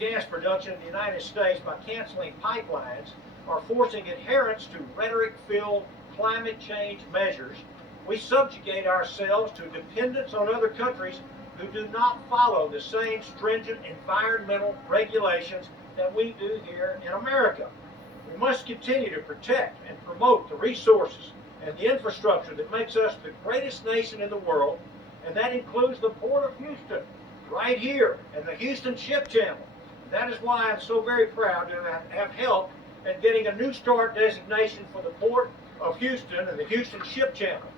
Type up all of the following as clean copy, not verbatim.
gas production in the United States by canceling pipelines or forcing adherence to rhetoric-filled climate change measures, we subjugate ourselves to dependence on other countries who do not follow the same stringent environmental regulations that we do here in America. We must continue to protect and promote the resources and the infrastructure that makes us the greatest nation in the world, and that includes the Port of Houston, right here, and the Houston Ship Channel. That is why I'm so very proud to have helped in getting a New Start designation for the Port of Houston and the Houston Ship Channel.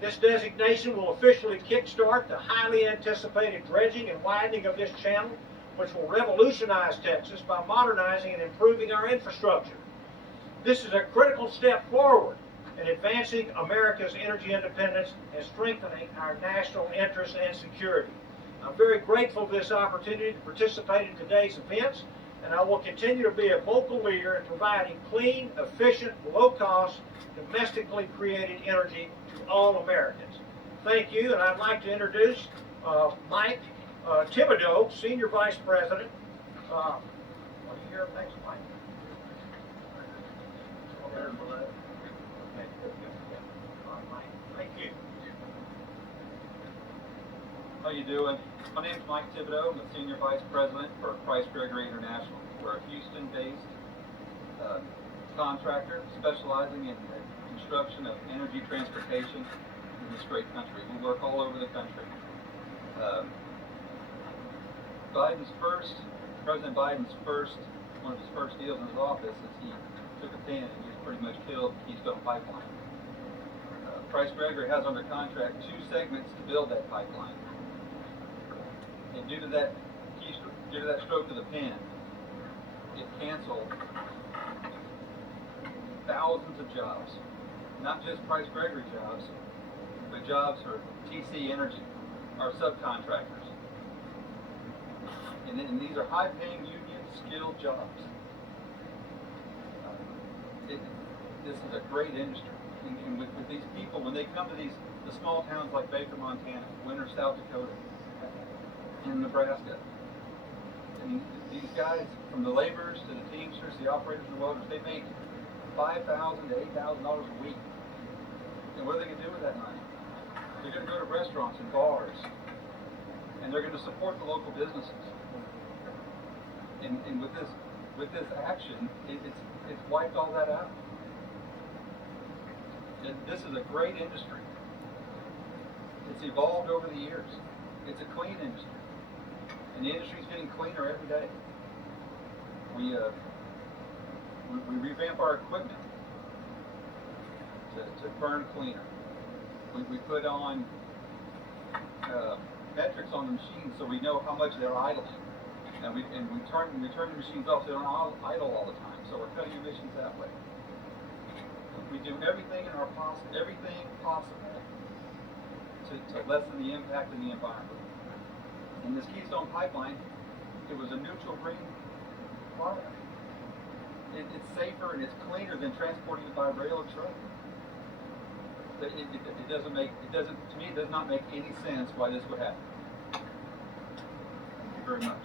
This designation will officially kickstart the highly anticipated dredging and widening of this channel, which will revolutionize Texas by modernizing and improving our infrastructure. This is a critical step forward in advancing America's energy independence and strengthening our national interest and security. I'm very grateful for this opportunity to participate in today's events, and I will continue to be a vocal leader in providing clean, efficient, low-cost, domestically created energy to all Americans. Thank you, and I'd like to introduce Mike Thibodeau, Senior Vice President. Are you here next, Mike? Thank you. How you doing? My name is Mike Thibodeau. I'm the Senior Vice President for Price Gregory International. We're a Houston-based contractor specializing in the construction of energy transportation in this great country. We work all over the country. President Biden's one of his first deals in his office is he took a pin and just pretty much killed the Keystone Pipeline. Price Gregory has under contract 2 segments to build that pipeline. And due to that stroke of the pen, it canceled thousands of jobs. Not just Price Gregory jobs, but jobs for TC Energy, our subcontractors. And these are high-paying, union, skilled jobs. This is a great industry. And with these people, when they come to the small towns like Baker, Montana, Winter, South Dakota, and Nebraska, I mean, these guys, from the laborers to the teamsters, the operators, and the welders, they make $5,000 to $8,000 a week. And what are they going to do with that money? They're going to go to restaurants and bars, and they're going to support the local businesses. And with this action, it's wiped all that out. And this is a great industry. It's evolved over the years. It's a clean industry, and the industry's getting cleaner every day. We revamp our equipment to burn cleaner. We put on metrics on the machines so we know how much they're idling, and we turn the machines off so they don't idle all the time. So we're cutting emissions that way. We do everything possible to lessen the impact of the environment. In this Keystone Pipeline, it was a neutral green product. It's safer and it's cleaner than transporting it by rail or truck. To me, it does not make any sense why this would happen. Thank you very much.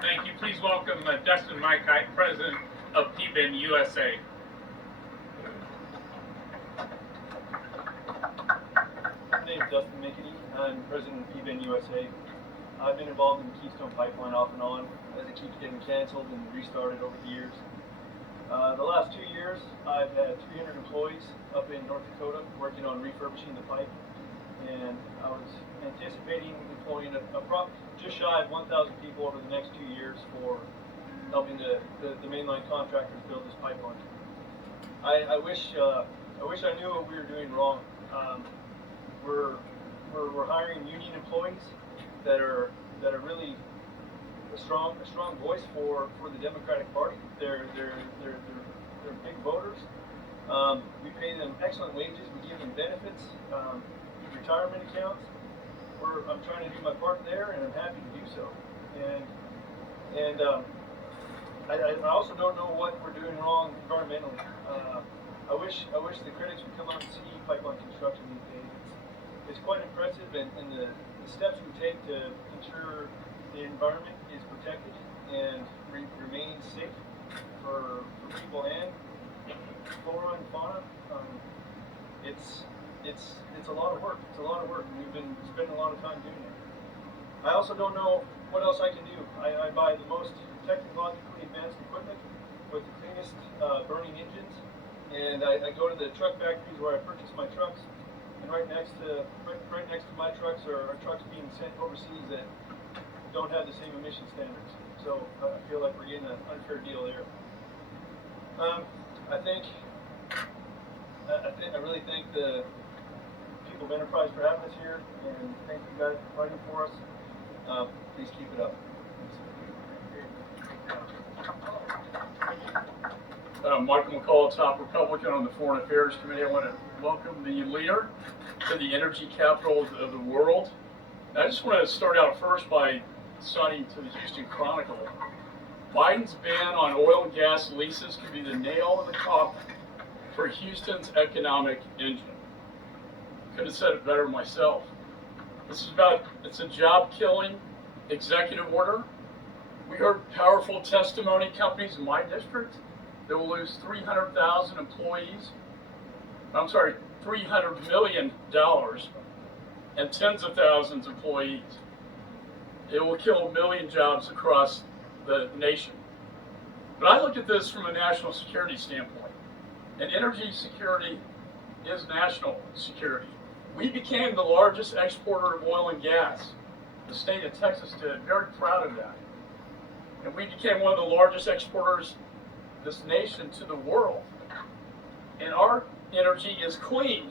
Thank you. Please welcome Dustin McCall, President of PBIN USA. My name is Dustin McCarthy. I'm President of PBIN USA. I've been involved in the Keystone Pipeline off and on as it keeps getting canceled and restarted over the years. The last 2 years, I've had 300 employees up in North Dakota working on refurbishing the pipe, and I was anticipating employing just shy of 1,000 people over the next 2 years for helping the mainline contractors build this pipeline. I wish I knew what we were doing wrong. We're hiring union employees that are really a strong voice for the Democratic Party. They're big voters. We pay them excellent wages. We give them benefits, retirement accounts. I'm trying to do my part there, and I'm happy to do so. And I also don't know what we're doing wrong environmentally. I wish the critics would come out and see pipeline construction these days. It's quite impressive, and the the steps we take to ensure the environment is protected and remains safe for people and flora and fauna. It's a lot of work. It's a lot of work, and we've been spending a lot of time doing it. I also don't know what else I can do. I buy the most technologically advanced equipment with the cleanest burning engines, and I go to the truck factories where I purchase my trucks, and right next to my trucks are trucks being sent overseas that don't have the same emission standards. So I feel like we're getting an unfair deal there. I really thank the people of Enterprise for having us here, and thank you guys for fighting for us. Please keep it up. Michael McCall, top Republican on the Foreign Affairs Committee. I want to welcome the leader to the energy capital of the world. And I just want to start out first by citing to the Houston Chronicle, Biden's ban on oil and gas leases could be the nail in the coffin for Houston's economic engine. Could have said it better myself. It's a job-killing executive order. We heard powerful testimony companies in my district that will lose 300,000 employees. $300 million and tens of thousands of employees. It will kill 1 million jobs across the nation. But I look at this from a national security standpoint. And energy security is national security. We became the largest exporter of oil and gas. The state of Texas did. Very proud of that. And we became one of the largest exporters this nation to the world. And our energy is clean.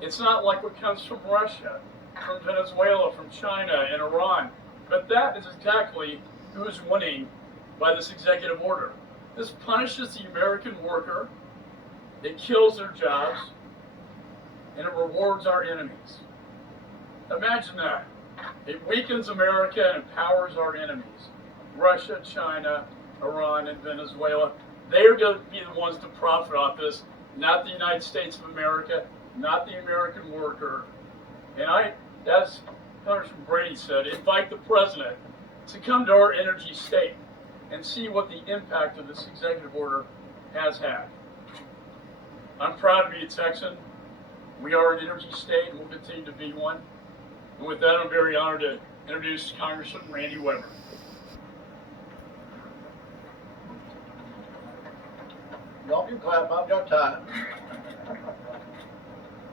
It's not like what comes from Russia, from Venezuela, from China, and Iran. But that is exactly who's winning by this executive order. This punishes the American worker, it kills their jobs, and it rewards our enemies. Imagine that. It weakens America and empowers our enemies. Russia, China, Iran, and Venezuela. They are going to be the ones to profit off this, not the United States of America, not the American worker. And as Congressman Brady said, invite the president to come to our energy state and see what the impact of this executive order has had. I'm proud to be a Texan. We are an energy state and we'll continue to be one. And with that, I'm very honored to introduce Congressman Randy Weber. Y'all can clap, I've got time.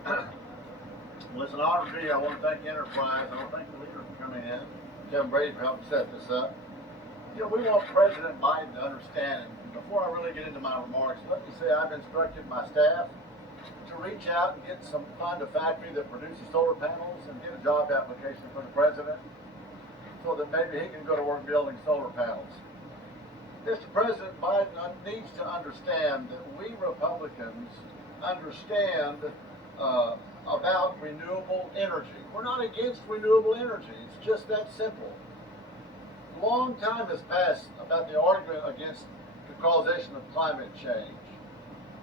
Well, it's an honor to be here. I want to thank Enterprise. I want to thank the leader for coming in, Kevin Brady, for helping set this up. You know, we want President Biden to understand, and before I really get into my remarks, let me say I've instructed my staff to reach out and find a factory that produces solar panels and get a job application for the president so that maybe he can go to work building solar panels. Mr. President Biden needs to understand that we Republicans understand about renewable energy. We're not against renewable energy. It's just that simple. Long time has passed about the argument against the causation of climate change.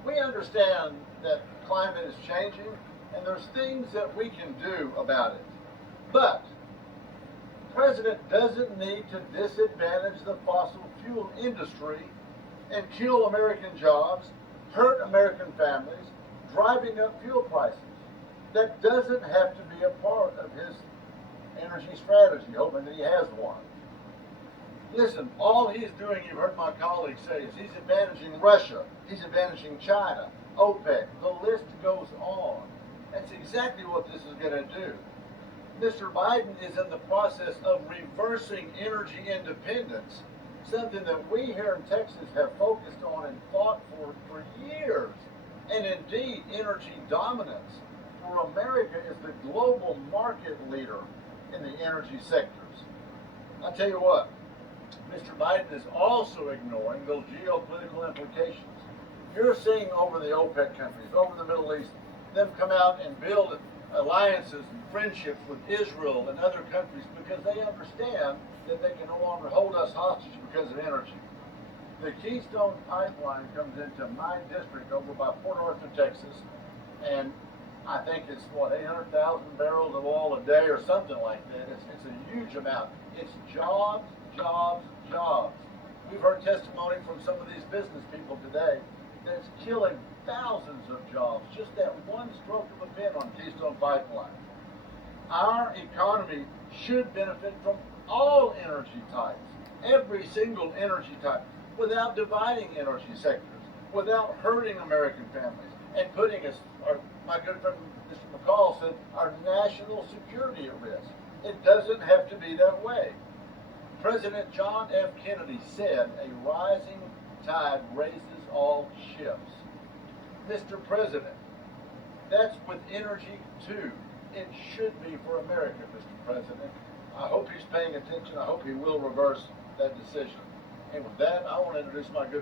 We understand that climate is changing and there's things that we can do about it. But the president doesn't need to disadvantage the fossil fuel industry and kill American jobs, hurt American families, driving up fuel prices. That doesn't have to be a part of his energy strategy, hoping that he has one. Listen, all he's doing, you heard my colleague say, is he's advantaging Russia, he's advantaging China, OPEC, the list goes on. That's exactly what this is going to do. Mr. Biden is in the process of reversing energy independence, something that we here in Texas have focused on and fought for years. And indeed, energy dominance for America is the global market leader in the energy sectors. I'll tell you what, Mr. Biden is also ignoring those geopolitical implications. You're seeing over the OPEC countries, over the Middle East, them come out and build alliances and friendships with Israel and other countries because they understand that they can no longer hold us hostage because of energy. The Keystone pipeline comes into my district over by Port Arthur, Texas, and I think it's what, 800,000 barrels of oil a day or something like that. It's a huge amount. It's jobs, jobs, jobs. We've heard testimony from some of these business people today that it's killing thousands of jobs, just that one stroke of a pen on Keystone Pipeline. Our economy should benefit from all energy types, every single energy type, without dividing energy sectors, without hurting American families, and putting us, my good friend Mr. McCall said, our national security at risk. It doesn't have to be that way. President John F. Kennedy said, a rising tide raises all ships. Mr. President, that's with energy too. It should be for America, Mr. President. I hope he's paying attention. I hope he will reverse that decision. And with that, I want to introduce my good